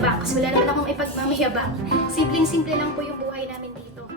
ipagmamayabang kasi wala naman akong ipagmamayabang. Simpleng-simple lang po yung buhay namin dito.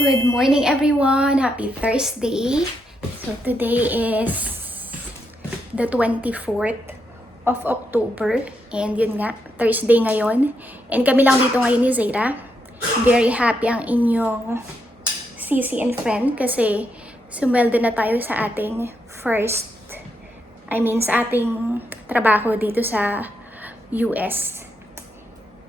Good morning everyone! Happy Thursday! So today is the 24th of October and yun nga, Thursday ngayon. And kami lang dito ngayon ni Zaira. Very happy ang inyong sisi and friend kasi sumweldo na tayo sa ating sa ating trabaho dito sa US.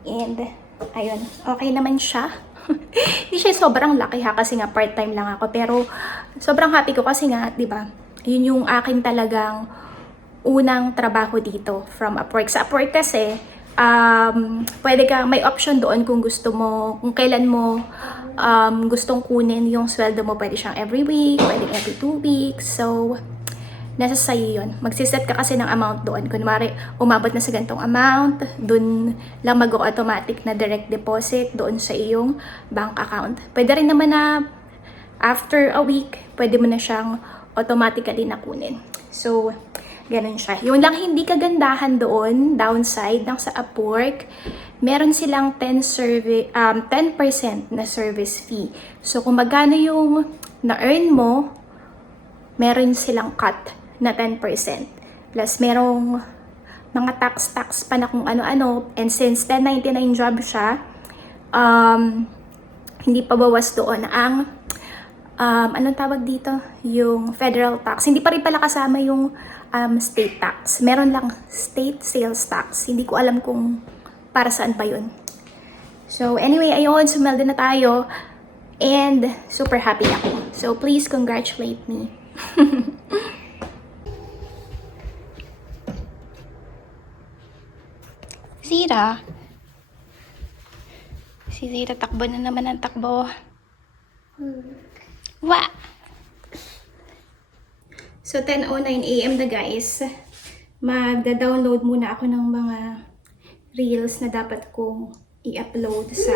And ayun, okay naman siya. Hindi siya sobrang laki ha kasi nga part-time lang ako, pero sobrang happy ko kasi nga, 'di ba? Yun yung akin talagang unang trabaho dito from Upwork. Sa Upwork kasi pwede ka, may option doon kung gusto mo, kung kailan mo gustong kunin yung sweldo mo. Pwede siyang every week, pwede every 2 weeks. So nasa sa'yo yun. Magsiset ka kasi ng amount doon. Kunwari, umabot na sa gantong amount, doon lang mag-automatic na direct deposit doon sa iyong bank account. Pwede rin naman na after a week, pwede mo na siyang automatically nakunin. So, ganun siya. Yung lang hindi kagandahan doon, downside ng sa Upwork, meron silang 10% na service fee. So, kung magkano yung na-earn mo, meron silang cut na 10%. Plus, merong mga tax pa na kung ano-ano. And since 1099 job siya, hindi pa bawas doon ang, anong tawag dito? Yung federal tax. Hindi pa rin pala kasama yung state tax. Meron lang state sales tax. Hindi ko alam kung para saan pa yun. So, anyway, ayun, sumeldo na tayo. And super happy ako. So, please congratulate me. Zira. Si Zira takbo na naman ang takbo. Wa! So 10:09 AM na guys. Magda-download muna ako ng mga reels na dapat kong i-upload sa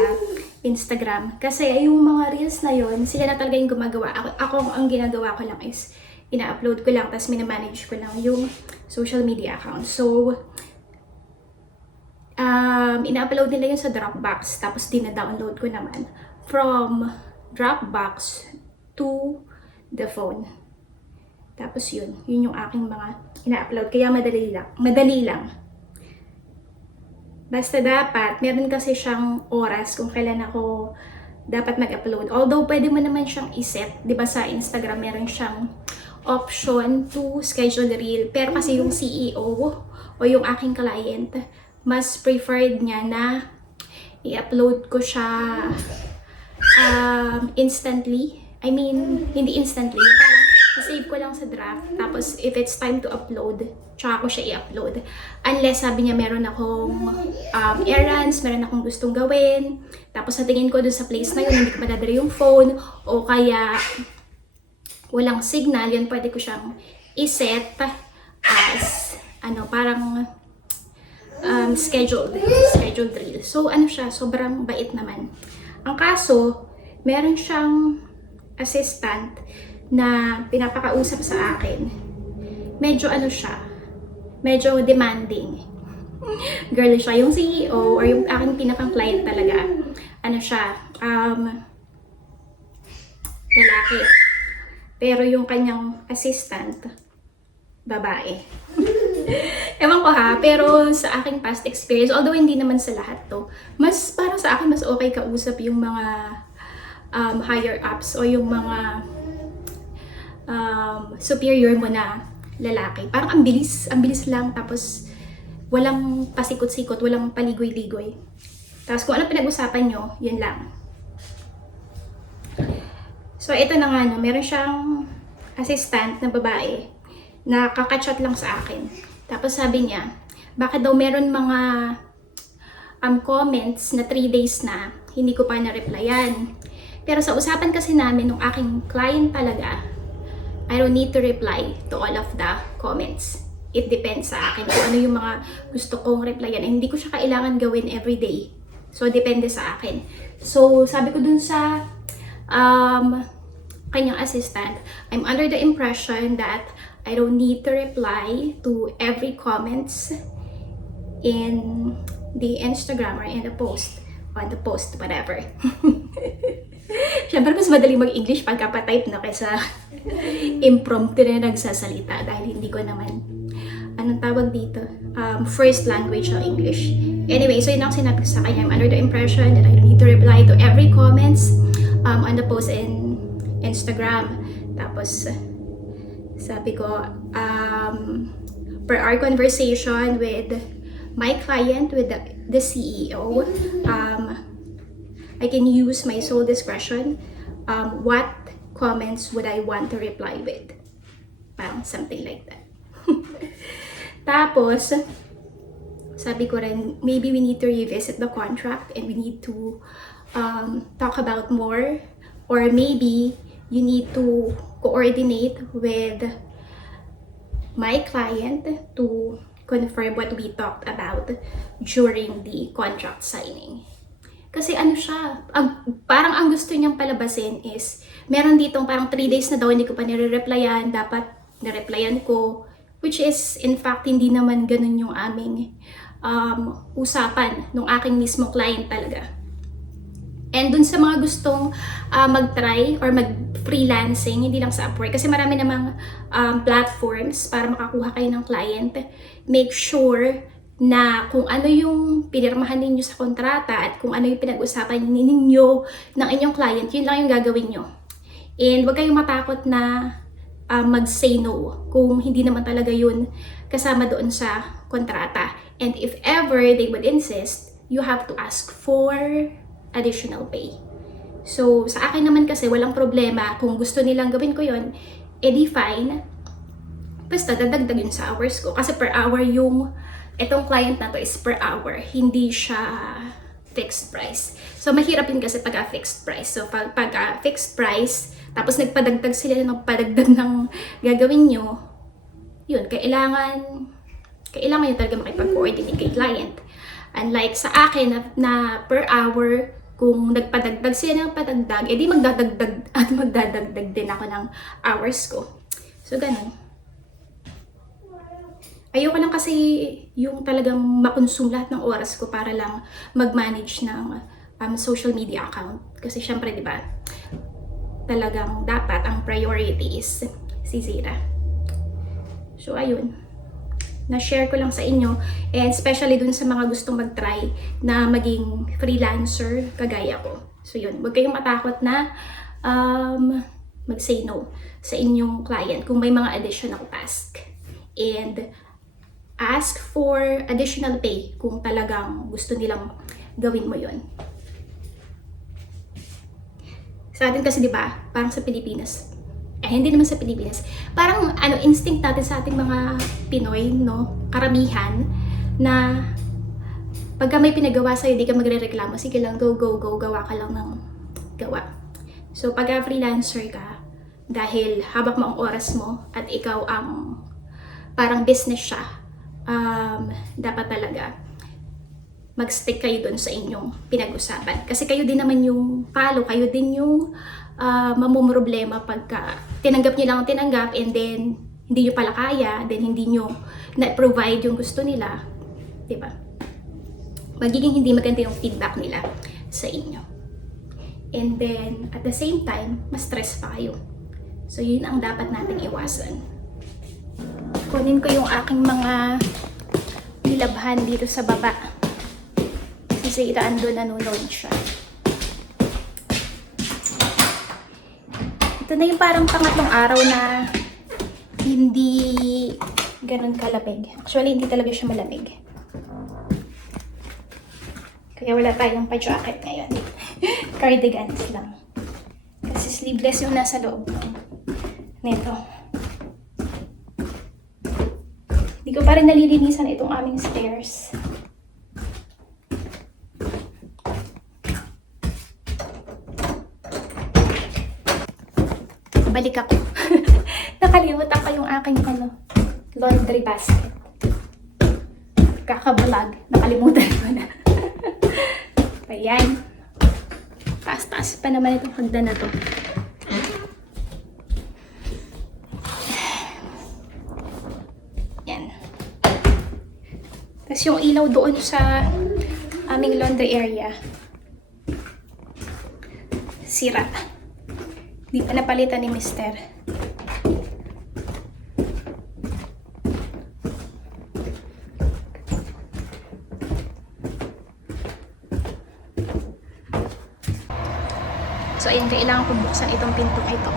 Instagram. Kasi yung mga reels na yon, sila na talaga yung gumagawa. Ako ang ginagawa ko lang is ina-upload ko lang, tapos minamanage ko lang yung social media account. So, ina-upload nila yun sa Dropbox, tapos dina-download ko naman from Dropbox to the phone. Tapos yun yung aking mga ina-upload. Kaya madali lang. Basta dapat, meron kasi siyang oras kung kailan ako dapat mag-upload. Although, pwede mo naman siyang iset. Diba sa Instagram, meron siyang option to schedule the reel. Pero kasi yung CEO o yung aking client, mas preferred niya na i-upload ko siya instantly. I mean, hindi instantly. Parang save ko lang sa draft. Tapos, if it's time to upload, tsaka ko siya i-upload. Unless, sabi niya, meron akong errands, meron akong gustong gawin. Tapos, sa tingin ko doon sa place na yun, hindi ko madadala yung phone. O kaya, walang signal, yun pwede ko siyang iset as, parang scheduled reel. So, siya, sobrang bait naman. Ang kaso, meron siyang assistant na pinapakausap sa akin. Medyo medyo demanding. Girl siya. Yung CEO or yung aking pinakang client talaga, lalaki. Pero yung kanyang assistant, babae. Ewan ko ha, pero sa aking past experience, although hindi naman sa lahat to, parang sa akin, mas okay kausap yung mga higher ups o yung mga superior mo na lalaki. Parang ang bilis lang, tapos walang pasikot-sikot, walang paligoy-ligoy. Tapos kung ano pinag-usapan nyo, yun lang. So, ito na nga, no, meron siyang assistant na babae na kakachat lang sa akin. Tapos sabi niya, bakit daw meron mga comments na 3 days na hindi ko pa na-replyan. Pero sa usapan kasi namin ng aking client talaga, I don't need to reply to all of the comments. It depends sa akin kung ano yung mga gusto kong replyan. Hindi ko siya kailangan gawin everyday. So, depende sa akin. So, sabi ko dun sa kanyang assistant, I'm under the impression that I don't need to reply to every comments in the Instagram or in the post, on the post, whatever. Siyempre, mas madaling mag-English pagka-type na kaysa impromptu na nagsasalita dahil hindi ko naman, anong tawag dito? First language ng English. Anyway, so yun ang sinabi ko sa kanya. I'm under the impression that I need to reply to every comments on the post in Instagram. Tapos, sabi ko, per our conversation with my client, with the CEO, I can use my sole discretion. What comments would I want to reply with? Parang something like that. Tapos, sabi ko rin, maybe we need to revisit the contract and we need to talk about more, or maybe you need to coordinate with my client to confirm what we talked about during the contract signing. Kasi ano siya, parang ang gusto niyang palabasin is, meron ditong parang 3 days na daw hindi ko pa nire-replyan, dapat nire-replyan ko, which is in fact hindi naman ganun yung aming usapan ng aking mismo client talaga. And dun sa mga gustong mag-try or mag-freelancing, hindi lang sa Upwork, kasi marami namang platforms para makakuha kayo ng client, make sure na kung ano yung pinirmahan ninyo sa kontrata at kung ano yung pinag-usapan ninyo ng inyong client, yun lang yung gagawin nyo. And huwag kayong matakot na mag-say no kung hindi naman talaga yun kasama doon sa kontrata. And if ever they would insist, you have to ask for additional pay. So, sa akin naman kasi walang problema kung gusto nilang gawin ko yun, edi fine. Basta dadagdag yun sa hours ko. Kasi per hour yung etong client na to is per hour, hindi siya fixed price. So, mahirap yun kasi pagka fixed price. So, pagka fixed price, tapos nagpadagdag sila ng padagdag ng gagawin nyo, yun, kailangan yun talaga makipag-coordinate kay client. Unlike sa akin na per hour, kung nagpadagdag sila ng padagdag, edi magdadagdag at magdadagdag din ako ng hours ko. So, ganun. Ayoko lang kasi yung talagang makonsume lahat ng oras ko para lang mag-manage ng social media account. Kasi syempre, di ba, talagang dapat ang priority is si Zira. So, ayun. Na-share ko lang sa inyo, and especially dun sa mga gustong mag-try na maging freelancer kagaya ko. So, yun. Huwag kayong matakot na mag-say no sa inyong client kung may mga additional task. And ask for additional pay kung talagang gusto nilang gawin mo yun. Sa atin kasi, di ba, parang sa Pilipinas, hindi naman sa Pilipinas, parang instinct natin sa ating mga Pinoy, no, karamihan, na pagka may pinagawa sa'yo, di ka magre-reklamo, sige lang, go, gawa ka lang ng gawa. So, pagka freelancer ka, dahil habak mo ang oras mo, at ikaw ang parang business siya, dapat talaga mag-stick kayo dun sa inyong pinag-usapan. Kasi kayo din naman yung palo, kayo din yung mamumroblema pagka tinanggap nyo lang ang tinanggap and then hindi nyo pala kaya, then hindi nyo na-provide yung gusto nila. Diba? Magiging hindi maganda yung feedback nila sa inyo. And then, at the same time, mas stress pa kayo. So, yun ang dapat nating iwasan. Kunin ko yung aking mga nilabhan dito sa baba. Si Zira andun, nanonood siya. Ito na yung parang pangatlong araw na hindi ganun kalamig. Actually, hindi talaga siya malamig. Kaya wala tayong pa-jacket ngayon. Cardigans lang. Kasi sleeveless yung nasa loob nito. Hindi ko pa rin nalilinisan itong aming stairs. Balik ako. Nakalimutan ko yung aking laundry basket. Kakabalag. Nakalimutan ko na. Ayan. Taas-taas pa naman itong hagdan na to. Yan. Tapos yung ilaw doon sa aming laundry area. Sira. Di pa napalitan ni Mister. So, ayun, kailangan kong buksan itong pintong ito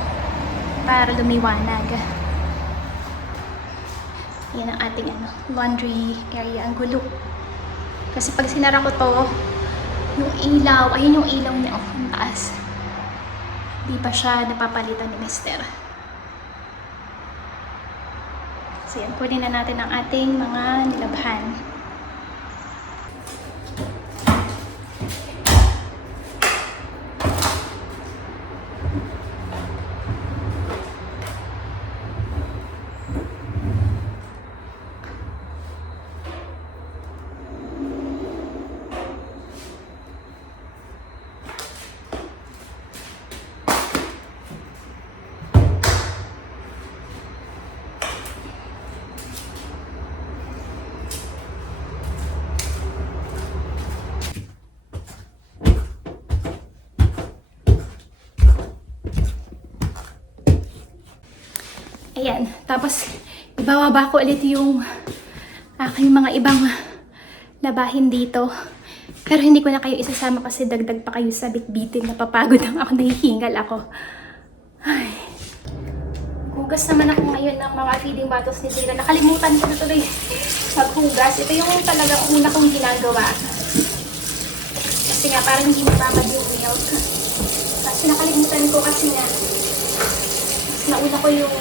para lumiwanag. Yan ang ating laundry area. Ang gulo. Kasi pag sinara ko to, yung ilaw, ayun yung ilaw niya, ang taas. Di pa siya napapalitan ni Mister. So, yan, kunin na natin ang ating mga nilabhan. Ayan. Tapos, ibababa ko ulit yung aking mga ibang labahin dito. Pero hindi ko na kayo isasama kasi dagdag pa kayo sa bitbitin. Napapagod ang ako, nahihingal ako. Ay. Hugas naman ako ngayon ng mga feeding bottles ni Zira. Nakalimutan ko na tuloy maghugas. Ito yung talagang una kong ginagawa. Kasi nga, parang hindi mababad yung milk. Kasi nakalimutan ko kasi nga, nauna ko yung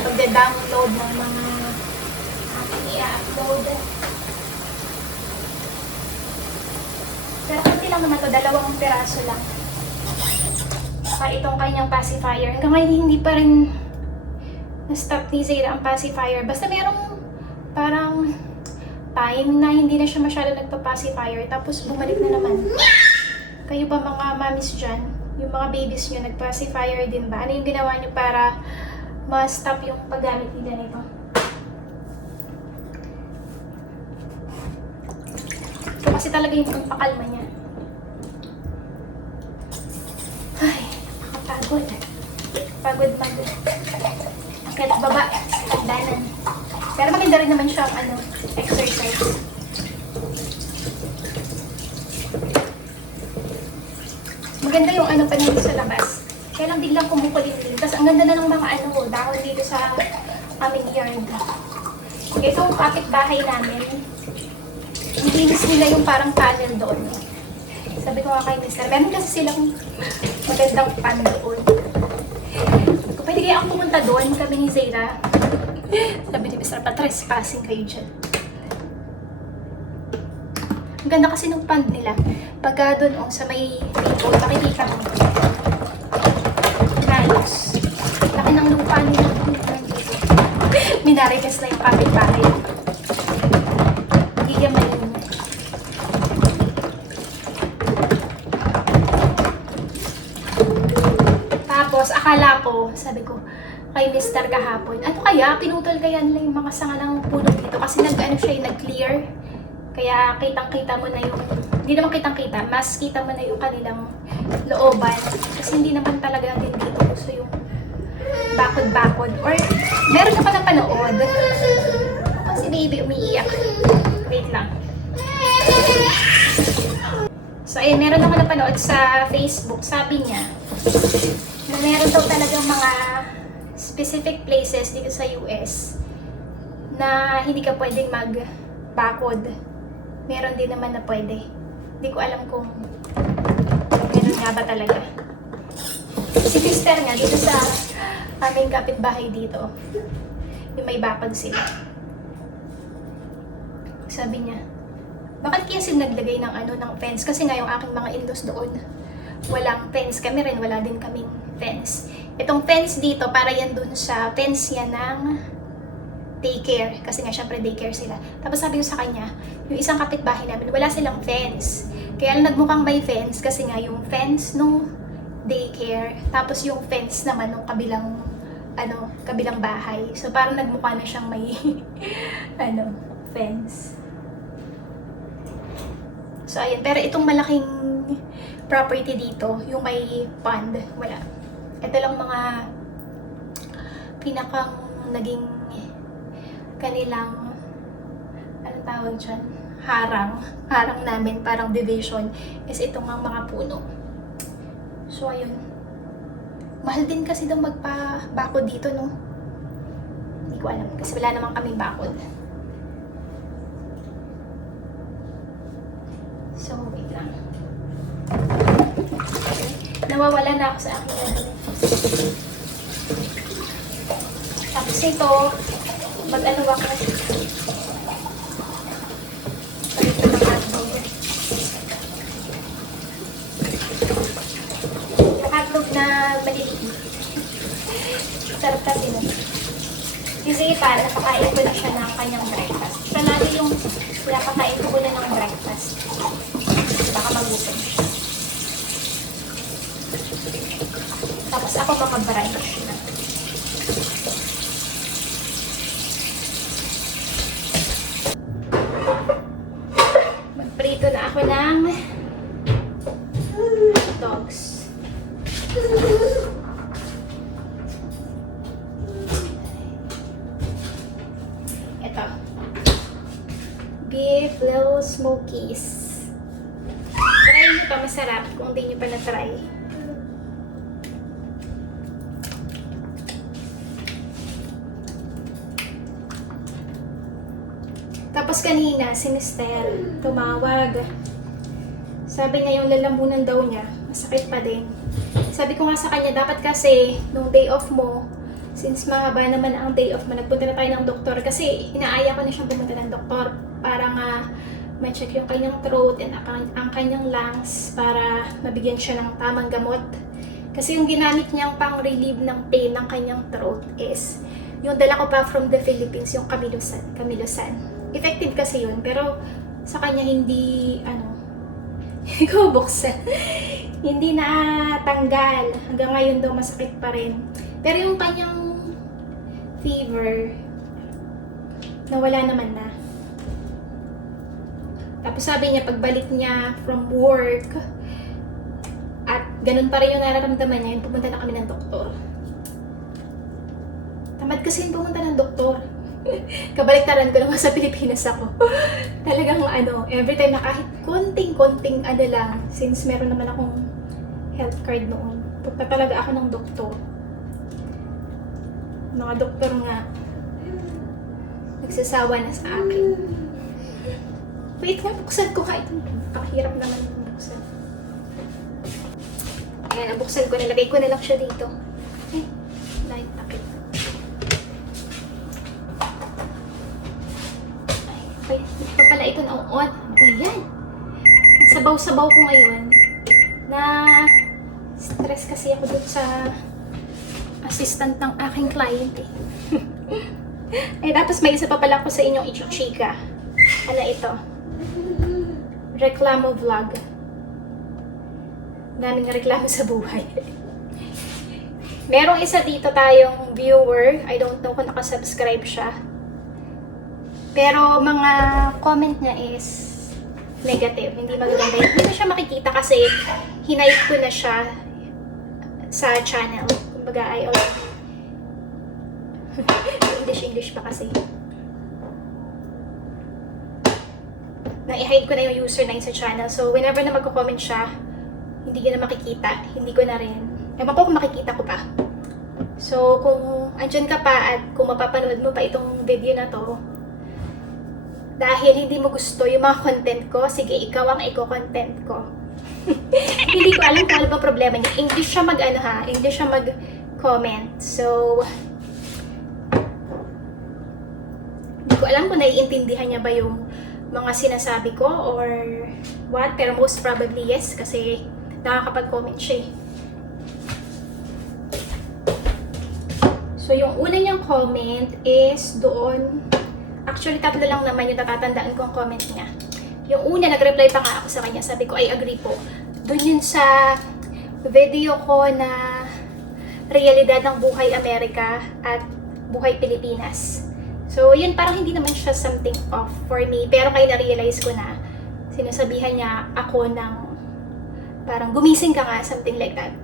pagda-download ng mga aking i-upload. Pero kunti lang naman ito, 2 piraso lang. Saka itong kanyang pacifier. Hanggang ngayon hindi pa rin na-stop ni Zayda ang pacifier. Basta merong parang time na hindi na siya masyado nagpa-pacifier. Tapos bumalik na naman. Kayo ba mga mommies dyan? Yung mga babies nyo, nag-pacifier din ba? Ano yung ginawa nyo para ma-stop yung paggamit nila nito? So, kasi talaga yung pakalma niya. Ay, nakapagod. Pagod. Akit baba, hagdanan. Pero maganda rin naman siya exercise. Maganda yung pa nito sa labas. Kaya lang biglang kumukulimlim. Tapos ang ganda na ng mga dahon dito sa aming yard. Ito yung kapitbahay namin. Nilinis nila yung parang tunnel doon. Sabi ko nga kay Mister, meron kasi silang magandang pan doon. Kung pwede kaya ako pumunta doon, kami ni Zayda. Sabi ni Mister, pa-trespassing kayo dyan. Ang ganda kasi ng pond nila. Pagka doon, sa may maple, makikita mo. Halos. Laki ng lupa nila. Minarites na yung kapitbahay. Gigamayin mo. Tapos, akala ko, sabi ko, kay Mister kahapon, ano kaya, pinutol kaya nila yung mga sanga ng puno dito kasi nag-clear. Kaya kitang-kita mo na yung, hindi naman kitang-kita, mas kita mo na yung kanilang looban. Kasi hindi naman talaga din dito gusto yung bakod-bakod. Or, meron ka pa na panood. Si baby umiiyak. Wait lang. So, ayun, meron ako napanood sa Facebook. Sabi niya, na meron daw talagang mga specific places dito sa US na hindi ka pwedeng magbakod meron din naman na pwede. Hindi ko alam kung meron nga ba talaga. Si Mister nga, dito sa aming kapitbahay dito, yung may bakod sila. Sabi niya, bakit kaya sila naglagay ng ng fence? Kasi nga yung aking mga in-laws doon, walang fence. Kami rin, wala din kaming fence. Itong fence dito, para yan dun sa fence yan ng daycare. Kasi nga, syempre daycare sila. Tapos sabi ko sa kanya, yung isang kapitbahay namin, wala silang fence. Kaya lang nagmukhang may fence kasi nga yung fence nung daycare, tapos yung fence naman nung kabilang bahay. So parang nagmukha na siyang may fence. So ayun, pero itong malaking property dito, yung may pond, wala. Ito lang mga pinakang naging kanilang tawag dyan? Harang namin, parang division, is itong mga puno. So, ayun. Mahal din kasi daw magpa-bakod dito, no? Hindi ko alam. Kasi wala naman kaming bakod. So, wait lang. Okay. Nawawala na ako sa aking Tapos ito, mag-ano ako. Na maliliit. Sarap kasi nun. Kasi para napakain ko na siya ng kanyang breakfast. Siya lagi yung pinapakain ko na ng breakfast. Baka magutom siya. Tapos ako makabrunch na. Magprito na ako ng dogs. Ito. Beef Little Smokies. Try nyo pa, masarap kung hindi nyo pa na-try. Tapos kanina, si Mister tumawag. Sabi niya yung lalamunan daw niya, masakit pa din. Sabi ko nga sa kanya, dapat kasi nung day off mo, since mahaba naman ang day off mo, nagpunta na tayo ng doktor. Kasi inaaya ko na siyang pumunta ng doktor para nga ma-check yung kanyang throat and ang kanyang lungs para mabigyan siya ng tamang gamot. Kasi yung ginamit niyang pang-relieve ng pain ng kanyang throat is yung dala ko pa from the Philippines, yung Camilosan. Effective kasi yun, pero sa kanya hindi, hindi ko buksan. Hindi na tanggal. Hanggang ngayon daw masakit pa rin. Pero yung kanyang fever, nawala naman na. Tapos sabi niya, pagbalik niya from work, at ganun pa rin yung nararamdaman niya, pumunta na kami ng doktor. Tamad kasi yung pumunta ng doktor. Kabaliktaran ko naman sa Pilipinas ako. Talagang every time na kahit konting lang, since meron naman akong health card noon, punta talaga ako ng doktor. Mga doktor nga, nagsasawa na sa akin. Wait nga, buksan ko nga ito. Pakahirap naman buksan. Ayan, nabuksan ko, nalagay ko na lang siya dito. Eh, light takip. Okay, hindi pa pala ito na-on. Ayan. Sabaw-sabaw ko ngayon na stress kasi ako dun sa assistant ng aking client eh. Eh, tapos may isa pa pala ko sa inyong ichichika. Ano ito? Reklamo vlog. Daming reklamo sa buhay. Merong isa dito tayong viewer. I don't know kung nakasubscribe siya. Pero mga comment niya is negative. Hindi magaganda. Hindi na siya makikita kasi hinipe ko na siya sa channel. Kumbaga, I already English pa kasi. Na-hide ko na yung username sa channel. So, whenever na magko-comment siya, hindi ko na makikita. Hindi ko na rin. Ewan ko kung makikita ko pa. So, kung andyan ka pa at kung mapapanood mo pa itong video na to, dahil hindi mo gusto yung mga content ko, sige, ikaw ang i-content ko. Hindi ko alam kung ano ba problema niya. English siya English siya mag-comment. So, hindi ko alam kung naiintindihan niya ba yung mga sinasabi ko or what, pero most probably yes, kasi nakakapag-comment siya eh. So, yung una niyang comment is doon. Actually, 3 lang naman yung natatandaan kong comment niya. Yung una, nag-reply pa nga ako sa kanya. Sabi ko, I agree po. Doon yun sa video ko na realidad ng buhay Amerika at buhay Pilipinas. So, yun, parang hindi naman siya something off for me. Pero kaya na-realize ko na, sinasabihan niya ako ng parang gumising ka nga, something like that.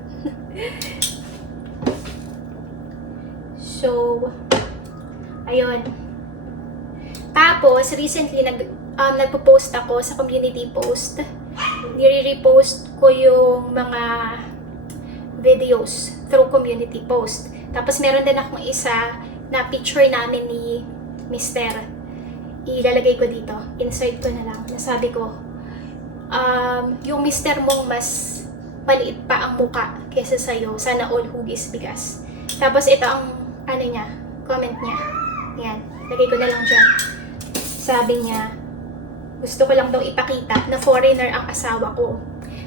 So, ayun. Tapos, recently, nagpo-post ako sa community post. Nire-repost ko yung mga videos through community post. Tapos, meron din akong isa na picture namin ni Mr. Ilalagay ko dito. Insert ko na lang. Nasabi ko, yung Mr. mong mas maliit pa ang muka kesa sa'yo. Sana all hugis bigas. Tapos, ito ang comment niya. Yan. Lagay ko na lang dyan. Sabi niya, gusto ko lang daw ipakita na foreigner ang asawa ko.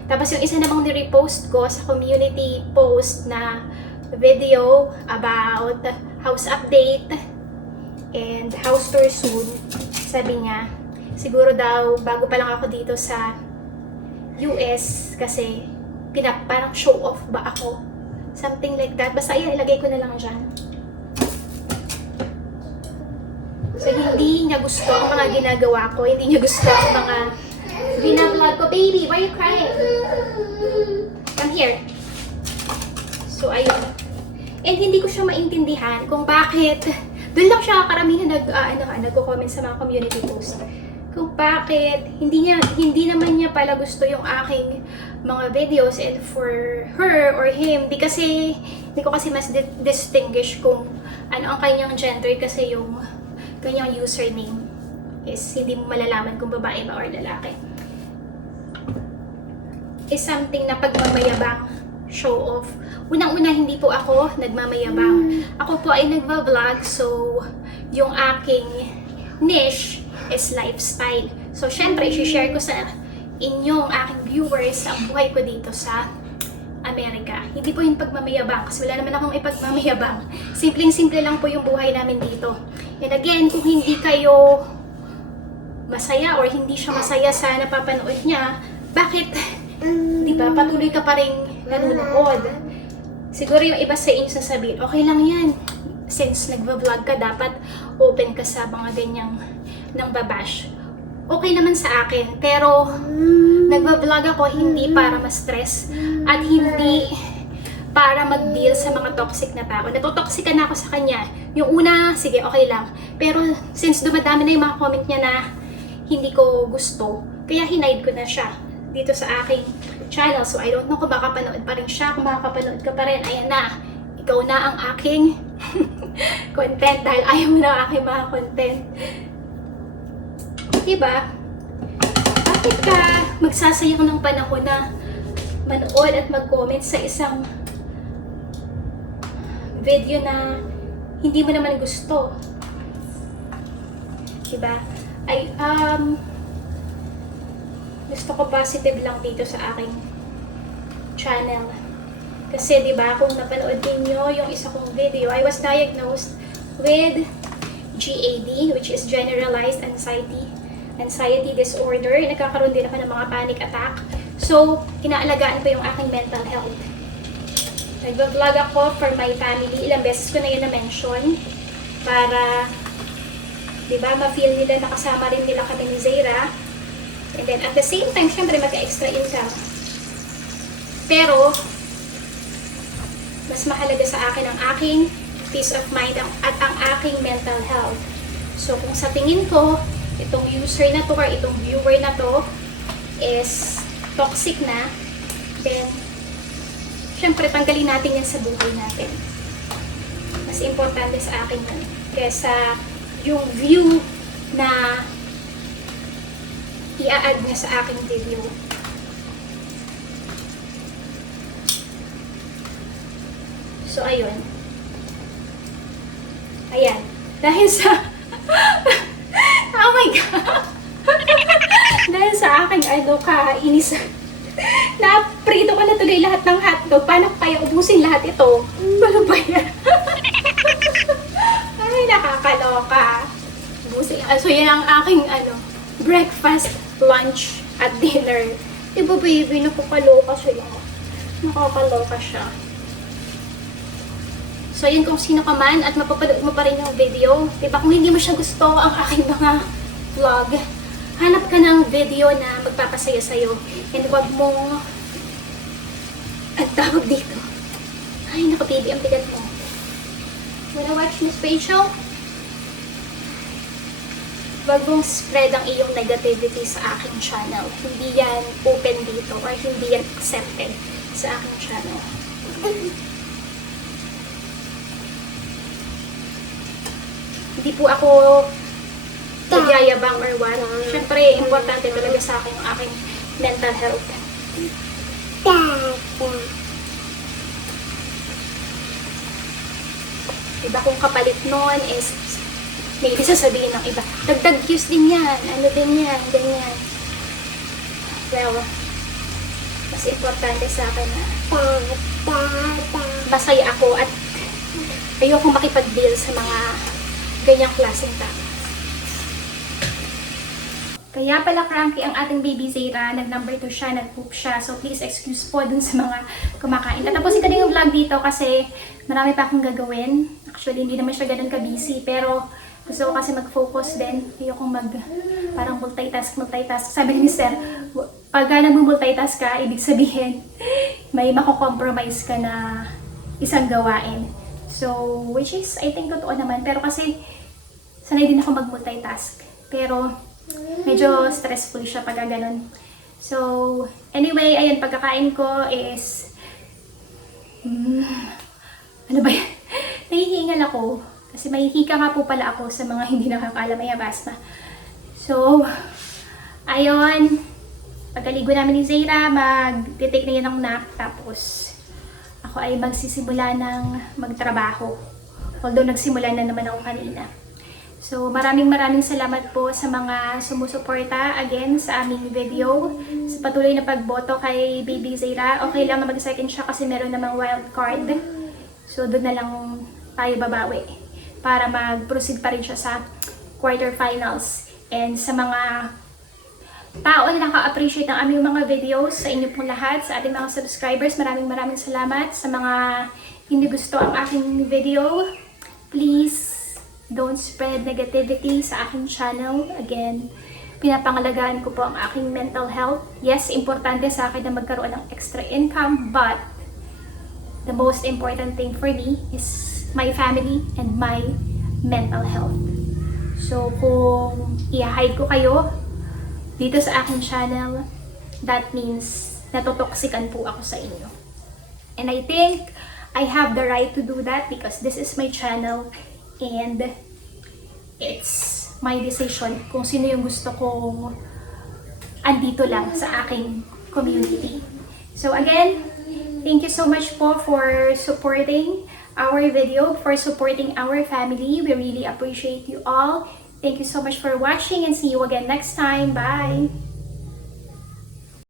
Tapos yung isa namang ni-repost ko sa community post na video about house update and house tour soon. Sabi niya, siguro daw bago pa lang ako dito sa US kasi parang show off ba ako. Something like that. Basta yan, ilagay ko na lang dyan. So, hindi niya gusto ang mga ginagawa ko. Hindi niya gusto ang mga binablog ko. Baby, why are you crying? Come here. So, ayun. And hindi ko siya maintindihan kung bakit. Doon lang siya karamihan nagko-comment sa mga community post. Kung bakit hindi naman niya pala gusto yung aking mga videos, and for her or him, hindi ko kasi mas distinguish kung ano ang kanyang gender kasi yung kanyang username is hindi mo malalaman kung babae ba or lalaki. Is something na pagmamayabang, show off. Unang-una, hindi po ako nagmamayabang. Ako po ay nagva-vlog, so yung aking niche is lifestyle. So, syempre, i-share ko sa inyong aking viewers ang buhay ko dito sa Amerika. Hindi po yung pagmamayabang kasi wala naman akong ipagmamayabang. Simpleng-simple lang po yung buhay namin dito. And again, kung hindi kayo masaya or hindi siya masaya sa napapanood niya, bakit, di ba, patuloy ka pa rin nanonood? Siguro yung iba sa inyo sasabihin, okay lang yan. Since nagva-vlog ka, dapat open ka sa mga ganyang nang babash. Okay naman sa akin, pero nagva-vlog ako hindi para ma-stress at hindi para mag-deal sa mga toxic na tao. Natotoxican na ako sa kanya. Yung una, sige, okay lang. Pero since dumadami na yung mga comment niya na hindi ko gusto, kaya hinide ko na siya dito sa aking channel. So I don't know kung makapanood pa rin siya. Kung makapanood ka pa rin, ayan na. Ikaw na ang aking content dahil ayaw mo na ang aking mga content. Diba? Bakit ka magsasayang ng panahon na manood at mag-comment sa isang video na hindi mo naman gusto? Diba? Gusto ko positive lang dito sa aking channel. Kasi diba, kung napanood niyo yung isa kong video, I was diagnosed with GAD, which is Generalized Anxiety Disorder. Nagkakaroon din ako ng mga panic attack. So, inaalagaan ko yung aking mental health. Nag-vlog ako for my family. Ilang beses ko na yun na-mention para, diba, ma-feel nila nakasama rin nila kami ni Zaira. And then, at the same time, syempre, magka-extra income. Pero, mas mahalaga sa akin ang aking peace of mind at ang aking mental health. So, kung sa tingin ko, itong user na to or itong viewer na to is toxic na, then, syempre, tanggalin natin yan sa buhay natin. Mas importante sa akin yan kesa yung view na i-add niya sa aking video. So, ayun. Ayan. Dahil sa... oh my God! Dahil sa aking kainis, na-prito ko na tuloy lahat ng hotdog. Paano kaya ubusin lahat ito? Ano ba yan? Ay, nakakaloka. Ubusin. So, yan ang aking breakfast, lunch, at dinner. Diba, baby? Nakakaloka siya. Nakakaloka siya. So, yun kung sino ka man at mapapanood mo pa rin yung video. Diba, kung hindi mo siya gusto ang aking mga vlog, hanap ka ng video na magpapasaya sa'yo. And huwag mong... Ang tawag dito. Ay, naku, baby, ang bigat mo. Wanna watch Miss Rachel? Huwag mong spread ang iyong negativity sa aking channel. Hindi yan open dito or hindi yan accepted sa aking channel. Hindi po ako nagyayabang or what. Siyempre, importante talaga sa akin yung aking mental health. Diba kung kapalit nun is may sasabihin ng iba, dagdag views din yan, ano din yan, ganyan. Well, mas importante sa akin na masaya ako at ayokong makipag-deal sa mga ganyang klaseng tao. Kaya pala cranky ang ating baby Zayra, nag-number 2 siya, nag-poop siya. So please excuse po dun sa mga kumakain. Tatapusin ko din yung vlog dito kasi marami pa akong gagawin. Actually, hindi naman siya ganun ka-busy. Pero gusto ko kasi mag-focus din. Ayokong parang multitask. Sabi ni Mister, pag nag-multitask ka, ibig sabihin, may mako-compromise ka na isang gawain. So, which is, I think, totoo naman. Pero kasi, sanay din ako mag-multitask. Pero, medyo stressful siya pag ganun. So, anyway, ayun, pagkakain ko is, ano ba yan? Nahihingal ako. Kasi may hika nga po pala ako sa mga hindi nakakaalam, ay basta. So, ayun, pagkaligo namin ni Zayra, mag-take na yan ng nap, tapos ako ay magsisimula ng magtrabaho. Although nagsimula na naman ako kanina. So, maraming salamat po sa mga sumusuporta again sa aming video. Sa patuloy na pagboto kay Baby Zayra. Okay lang na mag-second siya kasi meron namang wild card. So, doon na lang tayo babawi para mag-proceed pa rin siya sa quarterfinals. And sa mga tao na naka-appreciate ng aming mga videos, sa inyo pong lahat, sa ating mga subscribers, maraming salamat. Sa mga hindi gusto ang aking video, please don't spread negativity sa aking channel. Again, pinapangalagaan ko po ang aking mental health. Yes, importante sa akin na magkaroon ng extra income, but the most important thing for me is my family and my mental health. So, kung i-hide ko kayo dito sa aking channel, that means natotoxican po ako sa inyo. And I think I have the right to do that because this is my channel and it's my decision kung sino yung gusto kong andito lang sa aking community. So again, thank you so much po for supporting our video, for supporting our family. We really appreciate you all. Thank you so much for watching and see you again next time. Bye!